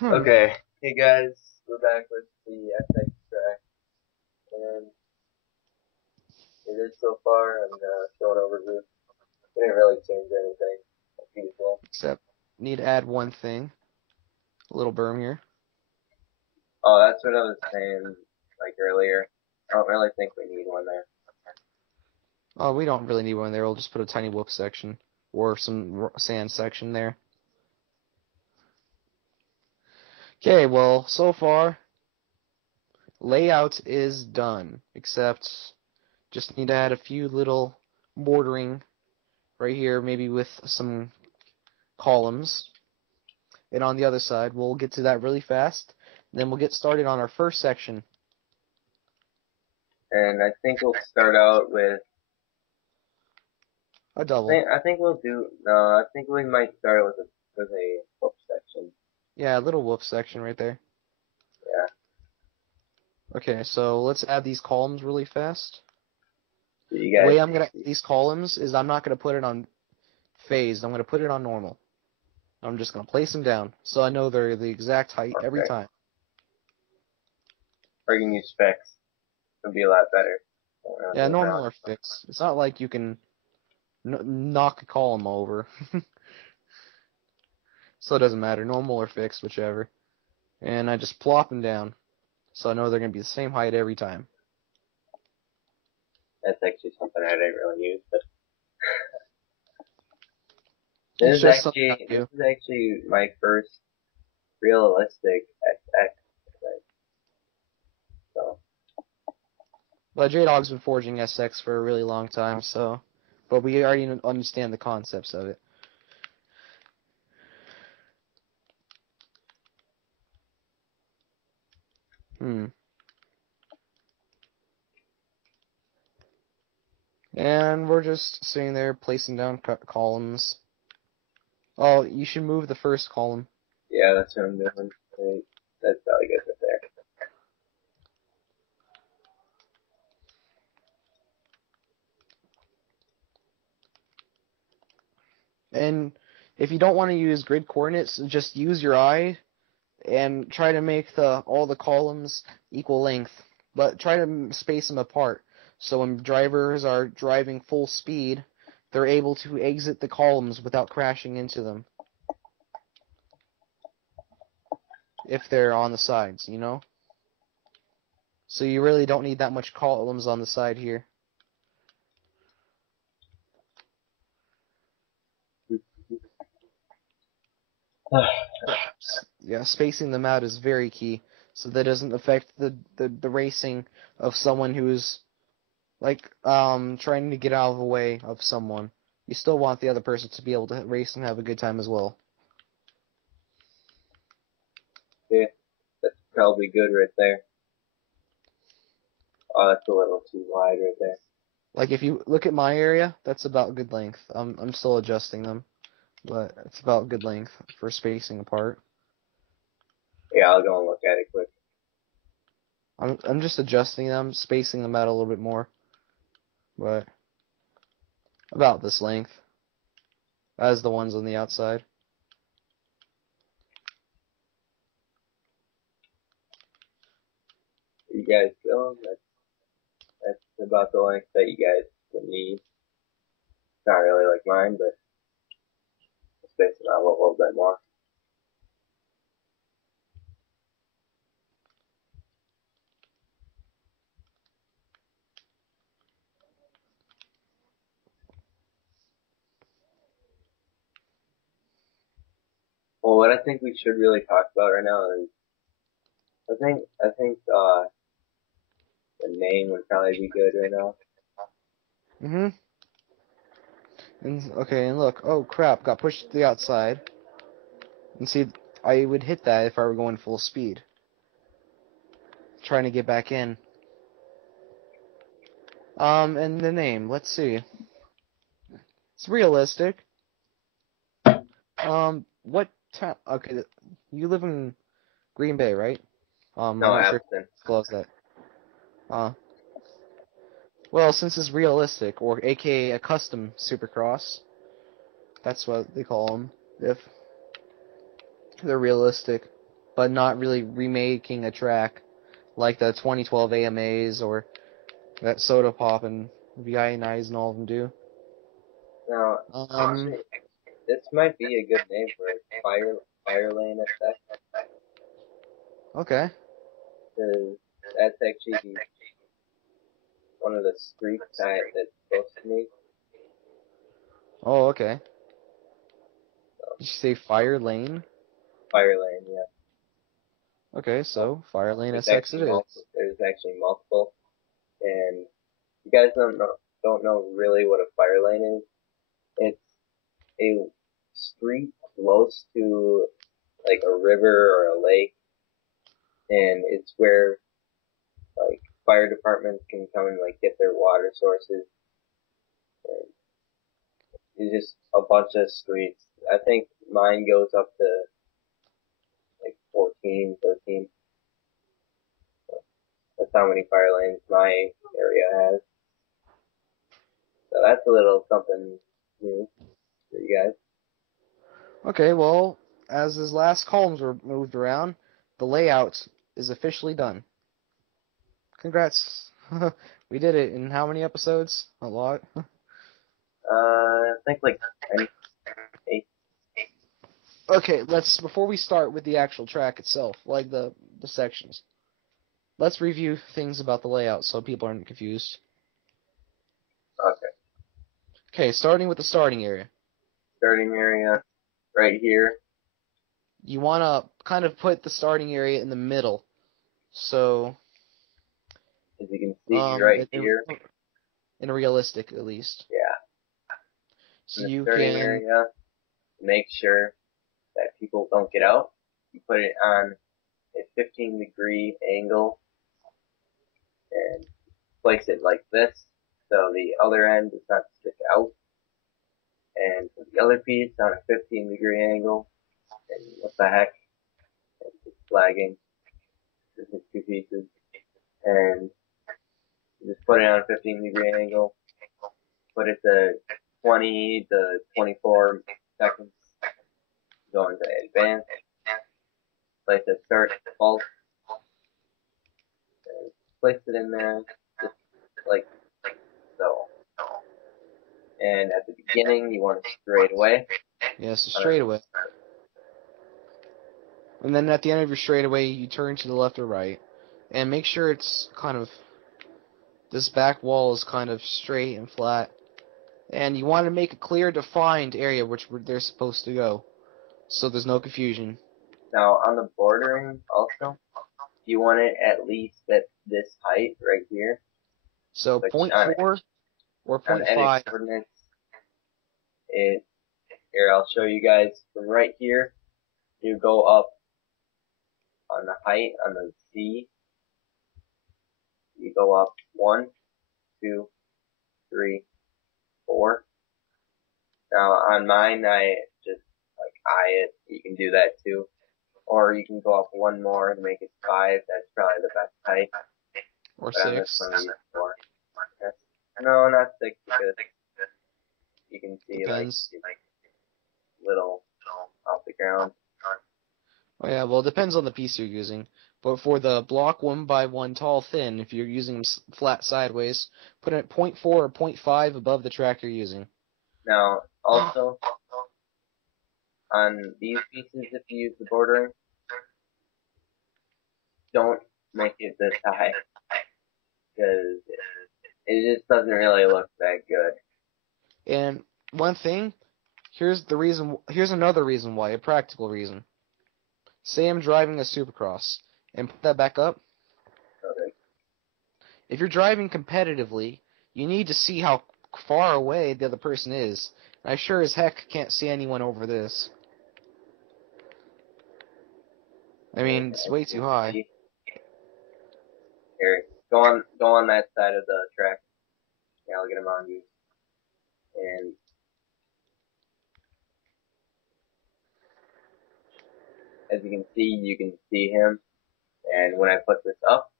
Hmm. Okay, hey guys, we're back with the FX track, and it is so far. I'm gonna show an overview. We didn't really change anything, like usual. Except, need to add one thing. A little berm here. Oh, that's what I was saying, like earlier. I don't really think we need one there. Oh, we don't really need one there. We'll just put a tiny whoop section. Or some sand section there. Okay, well, so far, layout is done. Except, just need to add a few little bordering right here, maybe with some columns. And on the other side, we'll get to that really fast. Then we'll get started on our first section. And I think we'll start out with. A double. I think we'll do. No, I think we might start with a hook section. Yeah, a little whoop section right there. Yeah. Okay, so let's add these columns really fast. So you The guys. way I'm gonna these columns is I'm not gonna put it on phased. I'm gonna put it on normal. I'm just gonna place them down so I know they're the exact height every Okay. time. Or you can use specs. It'll be a lot better. Yeah, Move normal around. or fixed. It's not like you can knock a column over, so it doesn't matter. Normal or fixed, whichever. And I just plop them down so I know they're gonna be the same height every time. That's actually something I didn't really use, but It's just something I this do. is actually my first realistic XX, like, so But J-Dog's been forging SX for a really long time, so but we already understand the concepts of it. Hmm. And we're just sitting there placing down columns. Oh, you should move the first column. yeah, that's what I'm doing. Right. That's probably good right there. And if you don't want to use grid coordinates, just use your eye and try to make all the columns equal length. But try to space them apart. So when drivers are driving full speed, they're able to exit the columns without crashing into them. If they're on the sides, you know? So you really don't need that much columns on the side here. Yeah, spacing them out is very key, so that doesn't affect the racing of someone who's like trying to get out of the way of someone. You still want the other person to be able to race and have a good time as well. Yeah, that's probably good right there. Oh, that's a little too wide right there. Like if you look at my area, that's about good length. I'm still adjusting them, but it's about good length for spacing apart. Yeah, I'll go and look at it quick. I'm just adjusting them, spacing them out a little bit more, but about this length as the ones on the outside. You guys go. That's about the length that you guys would need. Not really like mine, but space it out a little bit more. Well, what I think we should really talk about right now is I think the name would probably be good right now. Mhm. And okay, and look, oh crap, got pushed to the outside. And see, I would hit that if I were going full speed, trying to get back in. And the name, let's see. It's realistic. What town? Okay, you live in Green Bay, right? I'm No, not sure if Aston. you disclose that. Uh, well, since it's realistic, or AKA a custom Supercross, that's what they call them, if they're realistic. but not really remaking a track like the 2012 AMAs or that Soda Pop and VI and Eyes and all of them do. Now, Um, this might be a good name for it. Fire lane effect. okay. Because that's actually one of the streets that's supposed to me. Oh, okay. Did you say Fire Lane? Fire lane, yeah. Okay, so Fire Lane There's SX it is. There's actually multiple, and you guys don't know really what a fire lane is. It's a street close to like a river or a lake, and it's where like fire departments can come and like get their water sources. And it's just a bunch of streets. I think mine goes up to like 14, 13. That's how many fire lanes my area has. So that's a little something new for you guys. Okay, well, as his last columns were moved around, the layout is officially done. Congrats. We did it in how many episodes? A lot. I think like 10, 8. Okay, before we start with the actual track itself, like the sections, let's review things about the layout so people aren't confused. Okay. Okay, starting with the starting area. Starting area right here. You want to kind of put the starting area in the middle. So, As you can see right here. In a realistic, at least. Yeah. So In the you starting can area, make sure that people don't get out. You put it on a 15-degree angle and place it like this, so the other end does not stick out. And for the other piece on a 15-degree angle, and what the heck, it's flagging. This is 2 pieces, and you just put it on a 15-degree angle, put it to 20 to 24 seconds, go into advanced, place a start default, and place it in there, just like so. And at the beginning, you want it straight away. Yes, a straightaway. And then at the end of your straightaway, you turn to the left or right. And make sure it's kind of, this back wall is kind of straight and flat. And you want to make a clear, defined area which they're supposed to go. So there's no confusion. Now, on the bordering also, you want it at least at this height right here. So 0.4 or 0.5. Coordinates, here, I'll show you guys from right here. You go up on the height, on the Z. You go up 1, 2, 3, 4. Now, on mine, I just like eye it. You can do that too. Or you can go up 1 more to make it 5. That's probably the best height. Or but 6. On this one, I use 4. No, not 6, because you can see like little off the ground. Oh yeah, well it depends on the piece you're using. But for the block 1x1 tall thin, if you're using them flat sideways, put it at 0.4 or 0.5 above the track you're using. Now, also, on these pieces, if you use the bordering, don't make it this high, because it just doesn't really look that good. And one thing, here's another reason why, a practical reason. Say I'm driving a Supercross, and put that back up. Okay. If you're driving competitively, you need to see how far away the other person is. I sure as heck can't see anyone over this. I mean, it's way too high. Here, go on that side of the track. Yeah, I'll get him on you. And as you can see him. And when I put this up,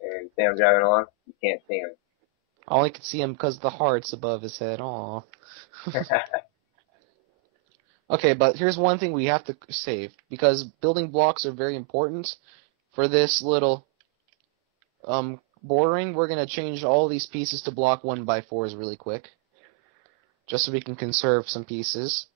and say I'm driving along, you can't see him. I only can see him because the heart's above his head. Aww. Okay, but here's one thing we have to save, because building blocks are very important for this little bordering. We're going to change all these pieces to block 1x4s really quick, just so we can conserve some pieces.